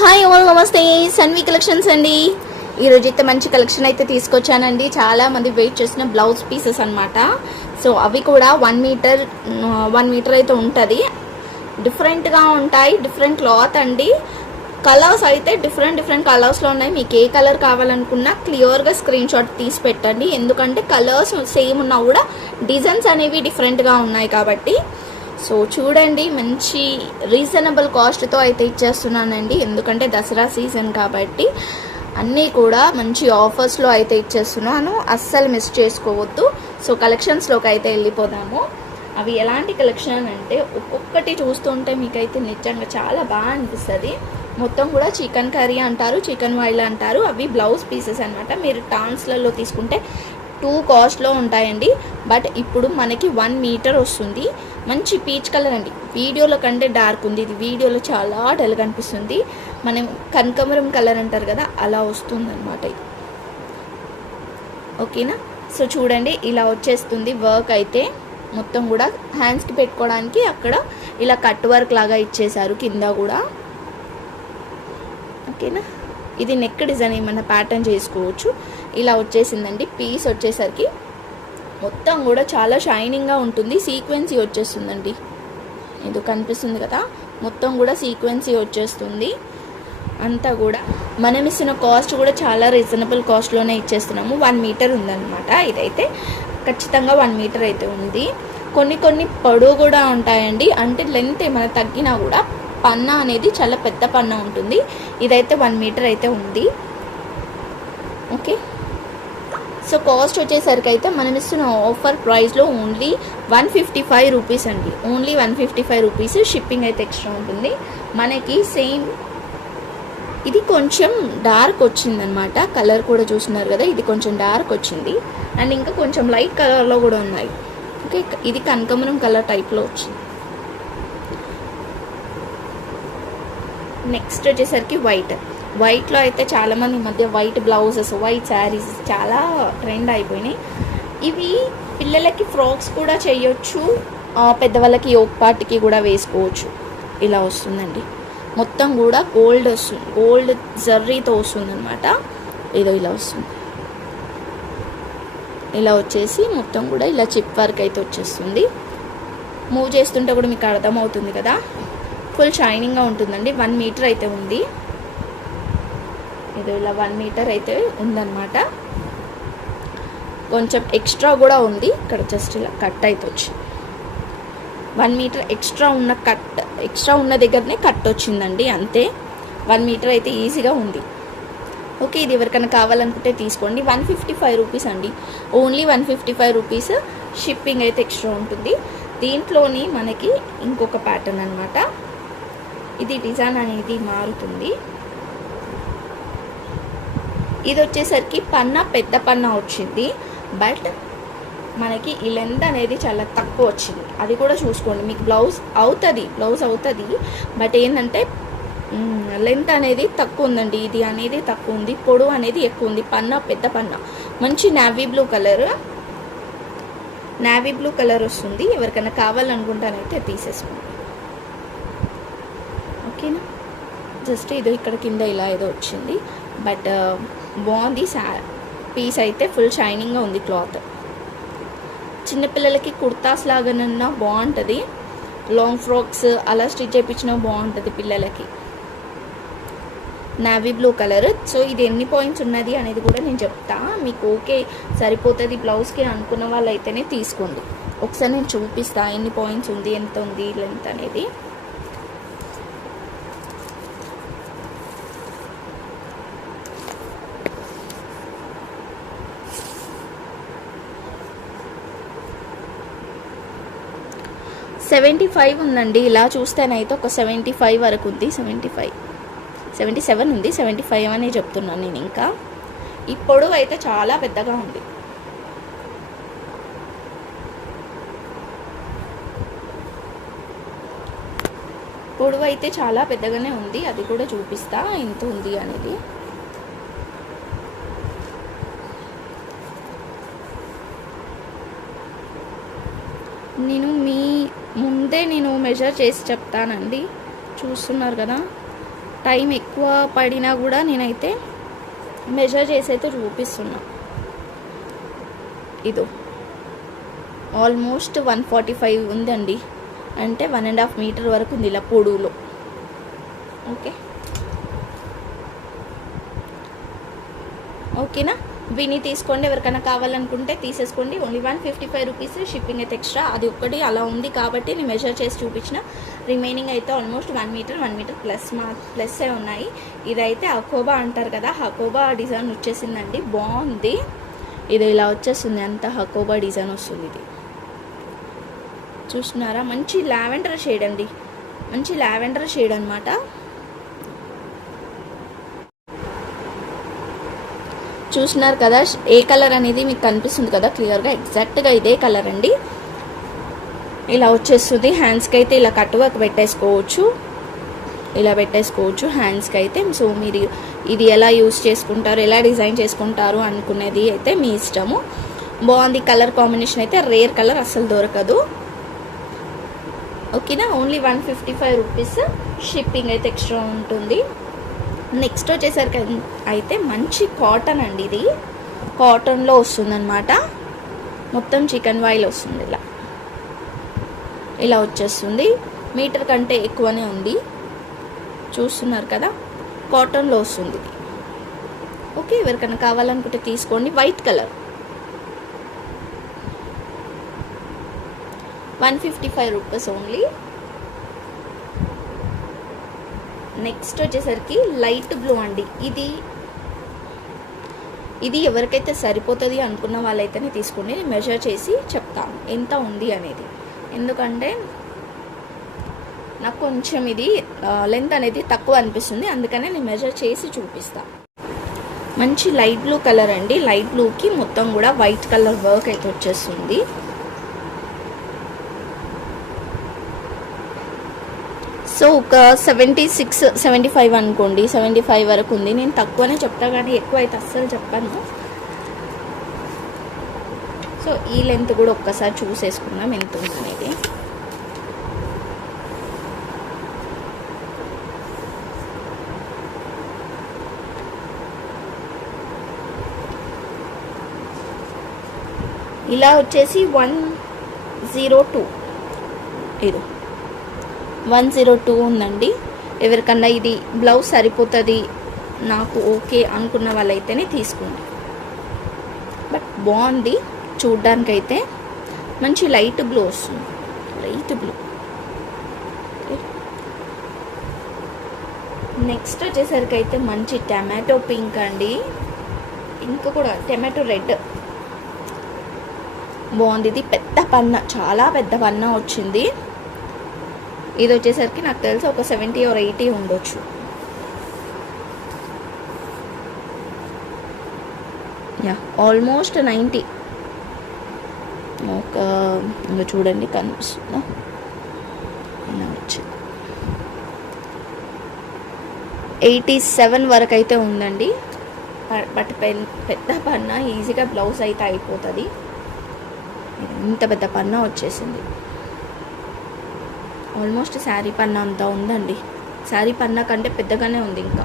Hi ఓ నమస్తే. Sanvi collections అండి. ఈరోజు అయితే మంచి కలెక్షన్ అయితే తీసుకొచ్చానండి. చాలా మంది వెయిట్ చేసిన బ్లౌజ్ పీసెస్ అనమాట సో అవి కూడా వన్ మీటర్ వన్ మీటర్ అయితే ఉంటుంది. డిఫరెంట్గా ఉంటాయి. డిఫరెంట్ క్లాత్ అండి. కలర్స్ అయితే డిఫరెంట్ డిఫరెంట్ కలర్స్లో ఉన్నాయి. మీకు ఏ కలర్ కావాలనుకున్నా క్లియర్గా స్క్రీన్ షాట్ తీసి పెట్టండి. ఎందుకంటే కలర్స్ సేమ్ ఉన్నా కూడా డిజైన్స్ అనేవి డిఫరెంట్గా ఉన్నాయి కాబట్టి. సో చూడండి మంచి రీజనబుల్ కాస్ట్తో అయితే ఇచ్చేస్తున్నానండి. ఎందుకంటే దసరా సీజన్ కాబట్టి అన్నీ కూడా మంచి ఆఫర్స్లో అయితే ఇచ్చేస్తున్నాను. అస్సలు మిస్ చేసుకోవద్దు. సో కలెక్షన్స్లోకి అయితే వెళ్ళిపోదాము. అవి ఎలాంటి కలెక్షన్ అంటే ఒక్కొక్కటి చూస్తుంటే మీకైతే నిజంగా చాలా బాగా అనిపిస్తుంది. మొత్తం కూడా చికెన్ కర్రీ అంటారు చికెన్ వైల్ అంటారు. అవి బ్లౌజ్ పీసెస్ అనమాట మీరు టాన్స్లలో తీసుకుంటే టూ కాస్ట్లో ఉంటాయండి. బట్ ఇప్పుడు మనకి వన్ మీటర్ వస్తుంది. మంచి పీచ్ కలర్ అండి. వీడియోలో కంటే డార్క్ ఉంది. ఇది వీడియోలో చాలా డల్ కనిపిస్తుంది. మనం కనకమరం కలర్ అంటారు కదా అలా వస్తుంది అనమాట ఓకేనా? సో చూడండి ఇలా వచ్చేస్తుంది వర్క్ అయితే. మొత్తం కూడా హ్యాండ్స్కి పెట్టుకోవడానికి అక్కడ ఇలా కట్ వర్క్ లాగా ఇచ్చేశారు కింద కూడా. ఓకేనా? ఇది నెక్ డిజైన్ ఏమన్నా ప్యాటర్న్ చేసుకోవచ్చు. ఇలా వచ్చేసిందండి. పీస్ వచ్చేసరికి మొత్తం కూడా చాలా షైనింగ్గా ఉంటుంది. సీక్వెన్సీ వచ్చేస్తుందండి. ఇది కనిపిస్తుంది కదా? మొత్తం కూడా సీక్వెన్సీ వచ్చేస్తుంది. అంతా కూడా మనం ఇస్తున్న కాస్ట్ కూడా చాలా రీజనబుల్ కాస్ట్లోనే ఇచ్చేస్తున్నాము. వన్ మీటర్ ఉందన్నమాట ఇదైతే. ఖచ్చితంగా వన్ మీటర్ అయితే ఉంది. కొన్ని కొన్ని పొడవు కూడా ఉంటాయండి. అంటే లెంత్ ఏమైనా తగ్గినా కూడా పన్నా అనేది చాలా పెద్ద పన్నా ఉంటుంది. ఇదైతే వన్ మీటర్ అయితే ఉంది. ఓకే. సో కాస్ట్ వచ్చేసరికి అయితే మనం ఇస్తున్న ఆఫర్ ప్రైస్లో only one fifty five rupees అండి. Only one fifty five rupees shipping అయితే ఎక్స్ట్రా ఉంటుంది. మనకి సేమ్ ఇది కొంచెం డార్క్ వచ్చిందనమాట కలర్ కూడా చూస్తున్నారు కదా ఇది కొంచెం డార్క్ వచ్చింది. అండ్ ఇంకా కొంచెం లైట్ కలర్లో కూడా ఉన్నాయి. ఓకే ఇది కనకమరం కలర్ టైప్లో వచ్చింది. నెక్స్ట్ వచ్చేసరికి వైట్ వైట్లో అయితే చాలామంది ఈ మధ్య వైట్ బ్లౌజెస్ వైట్ శారీస్ చాలా ట్రెండ్ అయిపోయినాయి. ఇవి పిల్లలకి ఫ్రాక్స్ కూడా చేయొచ్చు పెద్దవాళ్ళకి యోగ్ పార్టీకి కూడా వేసుకోవచ్చు. ఇలా వస్తుందండి. మొత్తం కూడా గోల్డ్ వస్తుంది గోల్డ్ జర్రీతో వస్తుందన్నమాట. ఏదో ఇలా వస్తుంది. ఇలా వచ్చేసి మొత్తం కూడా ఇలా చిప్ వర్క్ అయితే వచ్చేస్తుంది. మూవ్ చేస్తుంటే కూడా మీకు అర్థమవుతుంది కదా? ఫుల్ షైనింగ్గా ఉంటుందండి. వన్ మీటర్ అయితే ఉంది. ఇది ఇలా వన్ మీటర్ అయితే ఉందన్నమాట. కొంచెం ఎక్స్ట్రా కూడా ఉంది. ఇక్కడ జస్ట్ ఇలా కట్ అయితే వచ్చింది. వన్ మీటర్ ఎక్స్ట్రా ఉన్న కట్ ఎక్స్ట్రా ఉన్న దగ్గరనే కట్ వచ్చిందండి అంతే. వన్ మీటర్ అయితే ఈజీగా ఉంది. ఓకే ఇది ఎవరికైనా కావాలనుకుంటే తీసుకోండి. వన్ ఫిఫ్టీ ఫైవ్ రూపీస్ అండి. Only one fifty five rupees shipping అయితే ఎక్స్ట్రా ఉంటుంది. దీంట్లోని మనకి ఇంకొక ప్యాటర్న్ అనమాట ఇది డిజైన్ అనేది మారుతుంది. ఇది వచ్చేసరికి పన్నా పెద్ద పన్నా వచ్చింది. బట్ మనకి ఈ లెంత్ అనేది చాలా తక్కువ వచ్చింది. అది కూడా చూసుకోండి. మీకు బ్లౌజ్ అవుతుంది బ్లౌజ్ అవుతుంది. బట్ ఏంటంటే లెంత్ అనేది తక్కువ ఉందండి. ఇది అనేది తక్కువ ఉంది. పొడవు అనేది ఎక్కువ ఉంది. పన్న పెద్ద పన్నా. మంచి navy blue colour navy blue colour వస్తుంది. ఎవరికైనా కావాలనుకుంటానైతే తీసేసుకోండి. ఓకేనా? జస్ట్ ఇదో ఇక్కడ కింద ఇలా ఏదో వచ్చింది. బట్ బాగుంది. సా పీస్ అయితే ఫుల్ షైనింగ్గా ఉంది క్లాత్. చిన్నపిల్లలకి కుర్తాస్ లాగానన్నా బాగుంటుంది. లాంగ్ ఫ్రాక్స్ అలా స్టిచ్ చేయించినా బాగుంటుంది పిల్లలకి. నావీ బ్లూ కలర్ సో ఇది ఎన్ని పాయింట్స్ ఉన్నది అనేది కూడా నేను చెప్తా. మీకు ఓకే సరిపోతుంది బ్లౌజ్కి అనుకున్న వాళ్ళు అయితేనే తీసుకోండి. ఒకసారి నేను చూపిస్తా ఎన్ని పాయింట్స్ ఉంది ఎంత ఉంది లెంత్ అనేది. సెవెంటీ ఫైవ్ ఉందండి. ఇలా చూస్తేనైతే ఒక సెవెంటీ ఫైవ్ వరకు ఉంది. Seventy five. సెవెంటీ సెవెన్ ఉంది. సెవెంటీ ఫైవ్ అనే చెప్తున్నాను నేను ఇంకా. ఈ పొడవు అయితే చాలా పెద్దగా ఉంది. పొడవు అయితే చాలా పెద్దగానే ఉంది. అది కూడా చూపిస్తా. ఎంత ఉంది అనేది. నేను మీ ముందే నేను మెజర్ చేసి చెప్తానండి. చూస్తున్నారు కదా. టైం ఎక్కువ పడినా కూడా నేనైతే మెజర్ చేసి అయితే చూపిస్తున్నా. ఇదో. ఆల్మోస్ట్ వన్ ఫార్టీ ఫైవ్ ఉందండి. అంటే వన్ అండ్ హాఫ్ మీటర్ వరకు ఉంది ఇలా పొడవులో. ఓకే ఓకేనా విని తీసుకోండి ఎవరికైనా కావాలనుకుంటే తీసేసుకోండి. Only one fifty five rupees shipping అయితే ఎక్స్ట్రా అది ఒక్కటి అలా ఉంది కాబట్టి నేను మెజర్ చేసి చూపించిన. రిమైనింగ్ అయితే almost one metre one metre plus మా ప్లస్సే ఉన్నాయి. ఇదైతే హకోబా అంటారు కదా హకోబా డిజైన్ వచ్చేసిందండి. బాగుంది. ఇది ఇలా వచ్చేస్తుంది అంత హకోబా డిజైన్ వస్తుంది ఇది. చూస్తున్నారా? మంచి లావెండర్ షేడ్ అండి. మంచి లావెండర్ షేడ్ అనమాట చూస్తున్నారు కదా ఏ కలర్ అనేది మీకు కనిపిస్తుంది కదా క్లియర్గా ఎగ్జాక్ట్గా ఇదే కలర్ అండి. ఇలా వచ్చేస్తుంది హ్యాండ్స్కి అయితే ఇలా కట్ వర్క్ పెట్టేసుకోవచ్చు. ఇలా పెట్టేసుకోవచ్చు హ్యాండ్స్కి అయితే సో మీరు ఇది ఎలా యూస్ చేసుకుంటారు ఎలా డిజైన్ చేసుకుంటారు అనుకునేది అయితే మీ ఇష్టము. బాగుంది కలర్ కాంబినేషన్ అయితే రేర్ కలర్ అస్సలు దొరకదు. ఓకేనా? Only one fifty five rupees shipping అయితే ఎక్స్ట్రా ఉంటుంది. నెక్స్ట్ వచ్చేసరికి అయితే మంచి కాటన్ అండి ఇది. కాటన్లో వస్తుందన్నమాట. మొత్తం చికెన్ వాయిల్ వస్తుంది ఇలా. ఇలా వచ్చేస్తుంది. మీటర్ కంటే ఎక్కువనే ఉంది. చూస్తున్నారు కదా? కాటన్లో వస్తుంది. ఓకే ఎవరికైనా కావాలనుకుంటే తీసుకోండి. White colour. One fifty five rupees only. Next వచ్చేసరికి లైట్ బ్లూ అండి. ఇది ఇది ఎవరికైతే సరిపోతుంది అనుకున్న వాళ్ళైతేనే తీసుకోండి. నేను మెజర్ చేసి చెప్తాను. ఎంత ఉంది అనేది. ఎందుకంటే నాకు కొంచెం ఇది లెంత్ అనేది తక్కువ అనిపిస్తుంది. అందుకనే నేను మెజర్ చేసి చూపిస్తాను మంచి లైట్ బ్లూ కలర్ అండి. లైట్ బ్లూకి మొత్తం కూడా వైట్ కలర్ వర్క్ అయితే వచ్చేస్తుంది. సో ఒక సెవెంటీ సిక్స్ సెవెంటీ ఫైవ్ అనుకోండి సెవెంటీ ఫైవ్ వరకు ఉంది. నేను తక్కువనే చెప్తా కానీ ఎక్కువ అయితే అస్సలు చెప్పాను. సో ఈ లెంత్ కూడా ఒక్కసారి చూసేసుకుందాం ఎంత ఉందనేది. ఇలా వచ్చేసి వన్ జీరో టూ ఇది వన్ జీరో టూ ఉందండి. ఎవరికన్నా ఇది బ్లౌజ్ సరిపోతుంది నాకు ఓకే అనుకున్న వాళ్ళైతేనే తీసుకోండి. బట్ బాగుంది చూడ్డానికైతే. మంచి లైట్ బ్లూ వస్తుంది. Light blue. నెక్స్ట్ వచ్చేసరికి అయితే మంచి టమాటో పింక్ అండి. పింక్ కూడా టమాటో రెడ్. బాగుంది. ఇది పెద్ద పన్న చాలా పెద్ద పన్న వచ్చింది. ఇది వచ్చేసరికి నాకు తెలిసి ఒక సెవెంటీ ఆర్ ఎయిటీ ఉండొచ్చు. యా ఆల్మోస్ట్ నైంటీ ఒక ఇంకా చూడండి కనిపిస్తుందా ఇలా వచ్చింది ఎయిటీ సెవెన్ వరకు అయితే ఉందండి బట్ పెన్ పెద్ద పన్న ఈజీగా బ్లౌజ్ అయితే అయిపోతుంది. ఇంత పెద్ద పన్న వచ్చేసింది. ఆల్మోస్ట్ శారీ పన్న అంతా ఉందండి. శారీ పన్న కంటే పెద్దగానే ఉంది ఇంకా.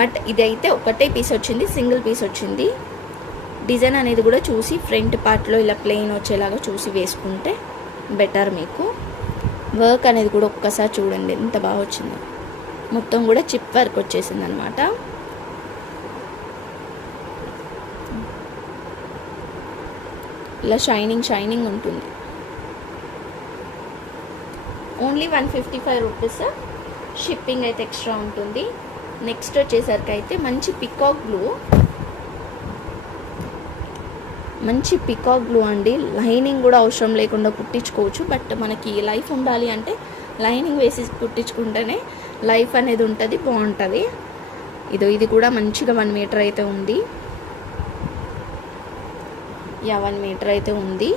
బట్ ఇదైతే ఒకటే పీస్ వచ్చింది సింగిల్ పీస్ వచ్చింది. డిజైన్ అనేది కూడా చూసి ఫ్రంట్ పార్ట్లో ఇలా ప్లెయిన్ వచ్చేలాగా చూసి వేసుకుంటే బెటర్ మీకు. వర్క్ అనేది కూడా ఒక్కసారి చూడండి ఎంత బాగా వచ్చిందో. మొత్తం కూడా చిప్ వర్క్ వచ్చేసింది అనమాట ఇలా షైనింగ్ షైనింగ్ ఉంటుంది. Only one fifty five rupees shipping అయితే ఎక్స్ట్రా ఉంటుంది. నెక్స్ట్ వచ్చేసరికి అయితే మంచి పికాక్ బ్లూ. మంచి పికాక్ బ్లూ అండి. లైనింగ్ కూడా అవసరం లేకుండా కుట్టించుకోవచ్చు బట్ మనకి లైఫ్ ఉండాలి అంటే లైనింగ్ వేసి కుట్టించుకుంటేనే లైఫ్ అనేది ఉంటుంది బాగుంటుంది. ఇదో ఇది కూడా మంచిగా వన్ మీటర్ అయితే ఉంది. యా వన్ మీటర్ అయితే ఉంది.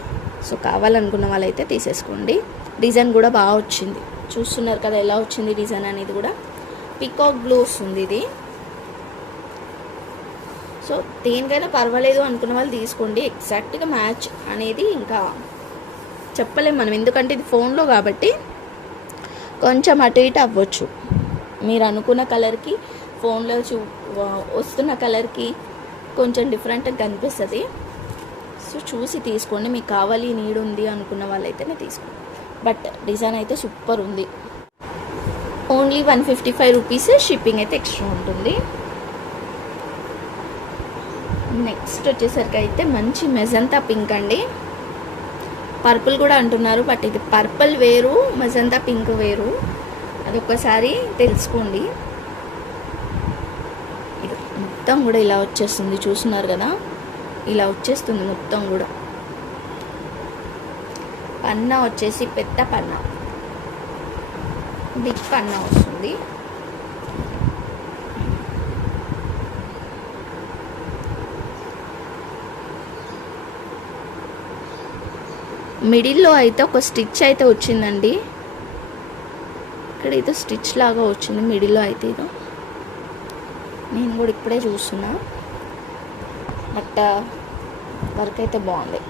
సో కావాలనుకున్న వాళ్ళైతే తీసేసుకోండి. డిజైన్ కూడా బాగా వచ్చింది. చూస్తున్నారు కదా ఎలా వచ్చింది డిజైన్ అనేది కూడా. పికాక్ బ్లూ వస్తుంది ఇది. సో దేనికైనా పర్వాలేదు అనుకున్న వాళ్ళు తీసుకోండి. ఎగ్జాక్ట్గా మ్యాచ్ అనేది ఇంకా చెప్పలేము మనం. ఎందుకంటే ఇది ఫోన్లో కాబట్టి కొంచెం అటు ఇటు అవ్వచ్చు. మీరు అనుకున్న కలర్కి ఫోన్లో చూ వస్తున్న కలర్కి కొంచెం డిఫరెంట్గా కనిపిస్తుంది. సో చూసి తీసుకోండి. మీకు కావాలి నీడు ఉంది అనుకున్న వాళ్ళైతేనే తీసుకోండి. బట్ డిజైన్ అయితే సూపర్ ఉంది. Only one fifty five rupees shipping అయితే ఎక్స్ట్రా ఉంటుంది. నెక్స్ట్ వచ్చేసరికి అయితే మంచి మెజంతా పింక్ అండి. పర్పుల్ కూడా అంటున్నారు బట్ ఇది పర్పుల్ వేరు మెజంతా పింక్ వేరు. అది ఒక్కసారి తెలుసుకోండి. ఇది మొత్తం కూడా ఇలా వచ్చేస్తుంది చూస్తున్నారు కదా? ఇలా వచ్చేస్తుంది మొత్తం కూడా. పన్నా వచ్చేసి పెద్ద పన్నా. బిగ్ పన్నా వస్తుంది. మిడిల్లో అయితే ఒక స్టిచ్ అయితే వచ్చిందండి. ఇక్కడ ఏదో స్టిచ్ లాగా వచ్చింది మిడిల్లో అయితే ఇదో నేను కూడా ఇప్పుడే చూస్తున్నా. బట్ వర్క్ అయితే బాగుంది.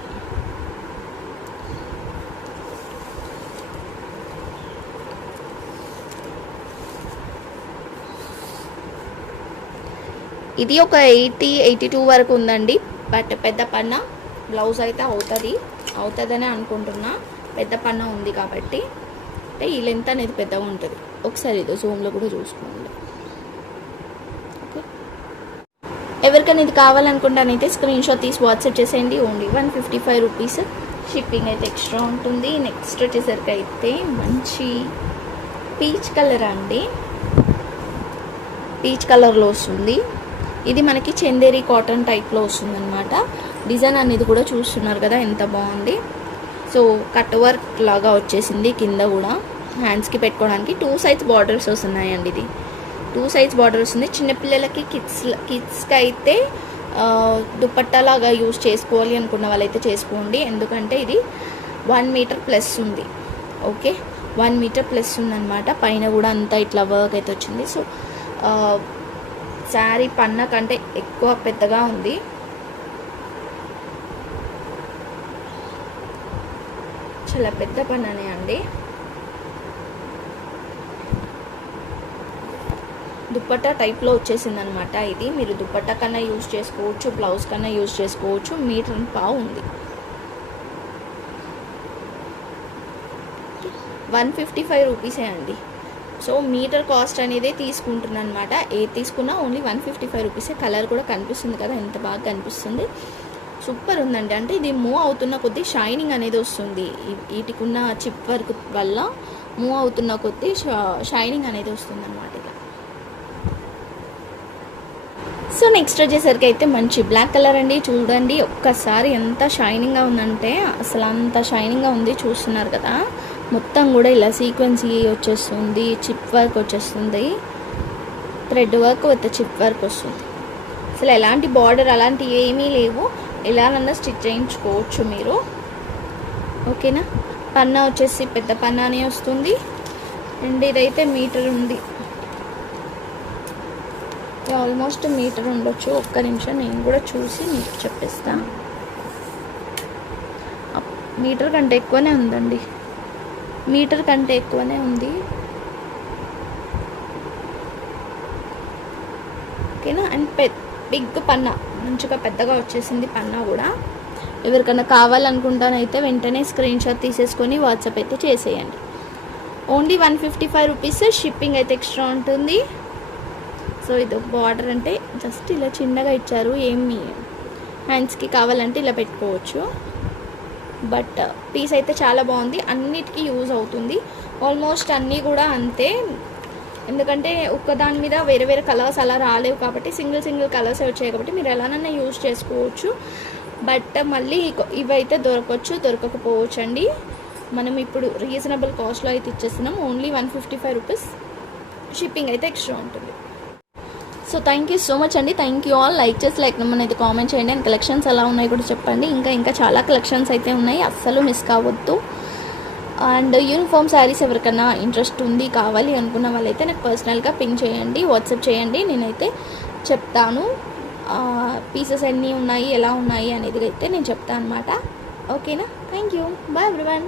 ఇది ఒక ఎయిటీ ఎయిటీ టూ వరకు ఉందండి. బట్ పెద్ద పన్న బ్లౌజ్ అయితే అవుతుంది. అవుతుందనే అనుకుంటున్నా. పెద్ద పన్న ఉంది కాబట్టి. అంటే ఈ లెంత్ అనేది పెద్దగా ఉంటుంది. ఒకసారి ఇది జూమ్లో కూడా చూసుకోండి. ఓకే. ఎవరికైనా ఇది కావాలనుకుంటానైతే స్క్రీన్ షాట్ తీసి వాట్సాప్ చేసేయండి. Only one fifty five rupees. Shipping అయితే ఎక్స్ట్రా ఉంటుంది. నెక్స్ట్ వచ్చేసరికి అయితే మంచి పీచ్ కలర్ అండి. పీచ్ కలర్లో వస్తుంది. ఇది మనకి చందేరి కాటన్ టైప్లో వస్తుంది అనమాట డిజైన్ అనేది కూడా చూస్తున్నారు కదా ఎంత బాగుంది. సో కట్ వర్క్ లాగా వచ్చేసింది కింద కూడా. హ్యాండ్స్కి పెట్టుకోవడానికి టూ సైజ్ బార్డర్స్ వస్తున్నాయండి ఇది. టూ సైజ్ బార్డర్ వస్తుంది చిన్నపిల్లలకి కిడ్స్ కిడ్స్కి అయితే ఆ, యూజ్ చేసుకోవాలి అనుకున్న వాళ్ళైతే చేసుకోండి. ఎందుకంటే ఇది వన్ మీటర్ ప్లస్ ఉంది. ఓకే? వన్ మీటర్ ప్లస్ ఉందన్నమాట. పైన కూడా అంతా ఇట్లా వర్క్ అయితే వచ్చింది. సో శారీ పన్న కంటే ఎక్కువ పెద్దగా ఉంది. చాలా పెద్ద పన్ననే అండి. దుప్పట్టా టైప్లో వచ్చేసింది అనమాట ఇది. మీరు దుప్పట్టా కన్నా యూజ్ చేసుకోవచ్చు బ్లౌజ్ కన్నా యూజ్ చేసుకోవచ్చు. మీటర్ పావు ఉంది. వన్ ఫిఫ్టీ ఫైవ్ రూపీసే అండి. సో మీటర్ కాస్ట్ అనేది తీసుకుంటున్నాను అనమాట ఏది తీసుకున్నా ఓన్లీ వన్ ఫిఫ్టీ ఫైవ్ రూపీసే. కలర్ కూడా కనిపిస్తుంది కదా ఎంత బాగా కనిపిస్తుంది. సూపర్ ఉందండి. అంటే ఇది మూవ్ అవుతున్న కొద్దీ షైనింగ్ అనేది వస్తుంది. వీటికున్న చిప్ వర్క్ వల్ల మూవ్ అవుతున్న కొద్దీ షైనింగ్ అనేది వస్తుంది అనమాట ఇలా సో నెక్స్ట్ వచ్చేసరికి అయితే మంచి బ్లాక్ కలర్ అండి. చూడండి ఒక్కసారి ఎంత షైనింగ్గా ఉందంటే అసలు అంత షైనింగ్గా ఉంది. చూస్తున్నారు కదా. మొత్తం కూడా ఇలా సీక్వెన్సీ వచ్చేస్తుంది చిప్ వర్క్ వచ్చేస్తుంది thread work with chip work వస్తుంది. అసలు ఎలాంటి బార్డర్ అలాంటివి ఏమీ లేవు. ఎలానన్నా స్టిచ్ చేయించుకోవచ్చు మీరు. ఓకేనా పన్నా వచ్చేసి పెద్ద పన్నానే వస్తుంది. అండ్ ఇదైతే మీటర్ ఉంది. ఆల్మోస్ట్ మీటర్ ఉండొచ్చు. ఒక్క నిమిషం నేను కూడా చూసి మీకు చెప్పిస్తాను మీటర్ కంటే ఎక్కువనే ఉందండి. మీటర్ కంటే ఎక్కువనే ఉంది. ఓకేనా? అండ్ పె బిగ్ పన్నా. మంచిగా పెద్దగా వచ్చేసింది పన్నా కూడా. ఎవరికైనా కావాలనుకుంటానైతే వెంటనే స్క్రీన్ షాట్ తీసేసుకొని వాట్సాప్ అయితే చేసేయండి. Only one fifty five rupees shipping అయితే ఎక్స్ట్రా ఉంటుంది. సో ఇది బార్డర్ అంటే జస్ట్ ఇలా చిన్నగా ఇచ్చారు. ఏమి హ్యాండ్స్కి కావాలంటే ఇలా పెట్టుకోవచ్చు. బట్ uh, పీస్ అయితే చాలా బాగుంది. అన్నిటికీ యూజ్ అవుతుంది. ఆల్మోస్ట్ అన్నీ కూడా అంతే. ఎందుకంటే ఒక్కదాని మీద వేరే వేరే కలర్స్ అలా రాలేవు కాబట్టి సింగిల్ సింగిల్ కలర్స్ వచ్చాయి కాబట్టి మీరు ఎలానైనా యూజ్ చేసుకోవచ్చు. బట్ uh, మళ్ళీ ఇవైతే దొరకవచ్చు దొరకకపోవచ్చు అండి మనం ఇప్పుడు రీజనబుల్ కాస్ట్లో అయితే ఇచ్చేస్తున్నాం. Only one fifty five rupees shipping అయితే ఎక్స్ట్రా ఉంటుంది. So thank you so much అండి. థ్యాంక్ యూ ఆల్ లైక్ చేసి లైక్ నెంబర్ అయితే కామెంట్ చేయండి. అండ్ కలెక్షన్స్ ఎలా ఉన్నాయి కూడా చెప్పండి. ఇంకా ఇంకా చాలా కలెక్షన్స్ అయితే ఉన్నాయి. అస్సలు మిస్ కావద్దు. అండ్ యూనిఫామ్ శారీస్ ఎవరికైనా ఇంట్రెస్ట్ ఉంది కావాలి అనుకున్న వాళ్ళైతే నాకు పర్సనల్గా పింక్ చేయండి వాట్సాప్ చేయండి. నేనైతే చెప్తాను. పీసెస్ ఎన్ని ఉన్నాయి ఎలా ఉన్నాయి అనేది అయితే నేను చెప్తాను అనమాట ఓకేనా థ్యాంక్ యూ బాయ్ ఎవ్రీవన్